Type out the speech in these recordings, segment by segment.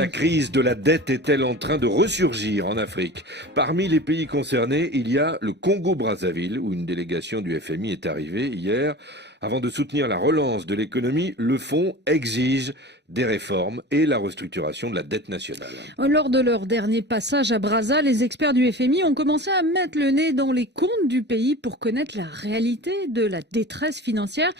La crise de la dette est-elle en train de ressurgir en Afrique? Parmi les pays concernés, il y a le Congo-Brazzaville, où une délégation du FMI est arrivée hier. Avant de soutenir la relance de l'économie, le fonds exige des réformes et la restructuration de la dette nationale. Lors de leur dernier passage à Brazza, les experts du FMI ont commencé à mettre le nez dans les comptes du pays pour connaître la réalité de la détresse financière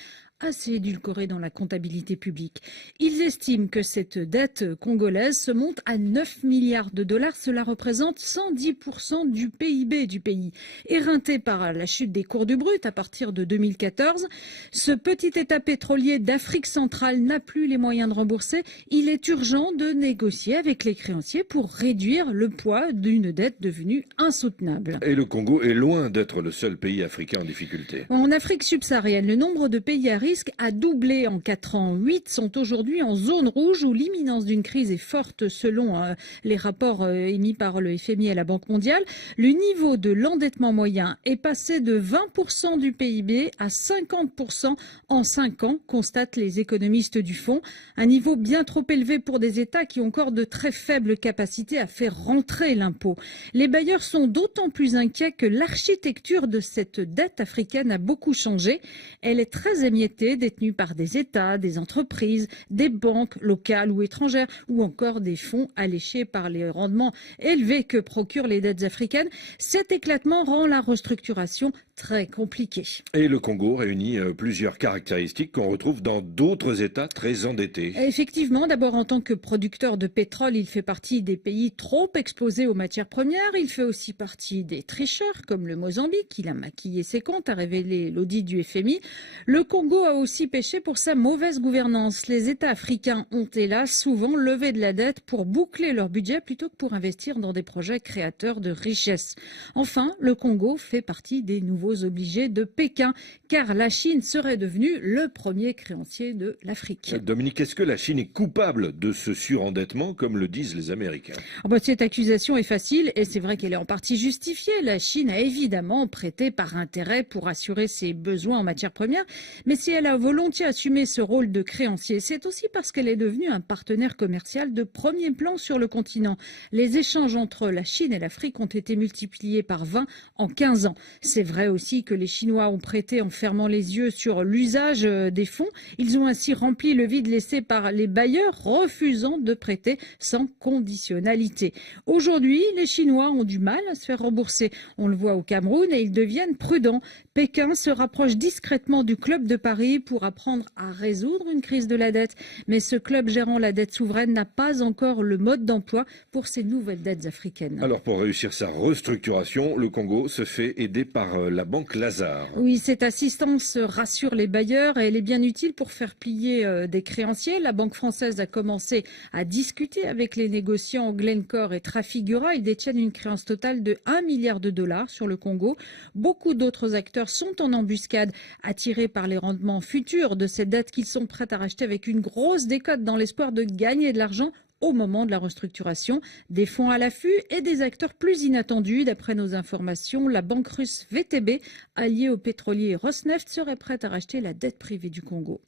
assez édulcorée dans la comptabilité publique. Ils estiment que cette dette congolaise se monte à 9 milliards de dollars. Cela représente 110% du PIB du pays. Éreinté par la chute des cours du brut à partir de 2014, ce petit État pétrolier d'Afrique centrale n'a plus les moyens de rembourser. Il est urgent de négocier avec les créanciers pour réduire le poids d'une dette devenue insoutenable. Et le Congo est loin d'être le seul pays africain en difficulté. En Afrique subsaharienne, le nombre de pays à risque a doublé en 4 ans. 8 sont aujourd'hui en zone rouge où l'imminence d'une crise est forte selon les rapports émis par le FMI et la Banque mondiale. Le niveau de l'endettement moyen est passé de 20% du PIB à 50% en 5 ans, constatent les économistes du fonds. Un niveau bien trop élevé pour des États qui ont encore de très faibles capacités à faire rentrer l'impôt. Les bailleurs sont d'autant plus inquiets que l'architecture de cette dette africaine a beaucoup changé. Elle est très émiettée, détenue par des États, des entreprises, des banques locales ou étrangères, ou encore des fonds alléchés par les rendements élevés que procurent les dettes africaines. Cet éclatement rend la restructuration très compliquée. Et le Congo réunit plusieurs caractéristiques qu'on retrouve dans d'autres États très endettés. Effectivement, d'abord en tant que producteur de pétrole, il fait partie des pays trop exposés aux matières premières. Il fait aussi partie des tricheurs, comme le Mozambique. Il a maquillé ses comptes, a révélé l'audit du FMI. Le Congo a aussi péché pour sa mauvaise gouvernance. Les États africains ont hélas souvent levé de la dette pour boucler leur budget plutôt que pour investir dans des projets créateurs de richesses. Enfin, le Congo fait partie des nouveaux obligés de Pékin, car la Chine serait devenue le premier créancier de l'Afrique. Dominique, est-ce que la Chine est coupable de ce surendettement, comme le disent les Américains? Cette accusation est facile et c'est vrai qu'elle est en partie justifiée. La Chine a évidemment prêté par intérêt pour assurer ses besoins en matières premières, mais si elle a volontiers assumé ce rôle de créancier, c'est aussi parce qu'elle est devenue un partenaire commercial de premier plan sur le continent. Les échanges entre la Chine et l'Afrique ont été multipliés par 20 en 15 ans. C'est vrai aussi que les Chinois ont prêté en fermant les yeux sur l'usage des fonds. Ils ont ainsi rempli le vide laissé par les bailleurs, refusant de prêter sans conditionnalité. Aujourd'hui, les Chinois ont du mal à se faire rembourser. On le voit au Cameroun et ils deviennent prudents. Pékin se rapproche discrètement du club de Paris pour apprendre à résoudre une crise de la dette. Mais ce club gérant la dette souveraine n'a pas encore le mode d'emploi pour ces nouvelles dettes africaines. Alors pour réussir sa restructuration, le Congo se fait aider par la banque Lazare. Oui, cette assistance rassure les bailleurs et elle est bien utile pour faire plier des créanciers. La Banque française a commencé à discuter avec les négociants Glencore et Trafigura. Ils détiennent une créance totale de 1 milliard de dollars sur le Congo. Beaucoup d'autres acteurs sont en embuscade, attirés par les rendements futurs de ces dettes qu'ils sont prêts à racheter avec une grosse décote dans l'espoir de gagner de l'argent au moment de la restructuration. Des fonds à l'affût et des acteurs plus inattendus. D'après nos informations, la banque russe VTB, alliée au pétrolier Rosneft, serait prête à racheter la dette privée du Congo.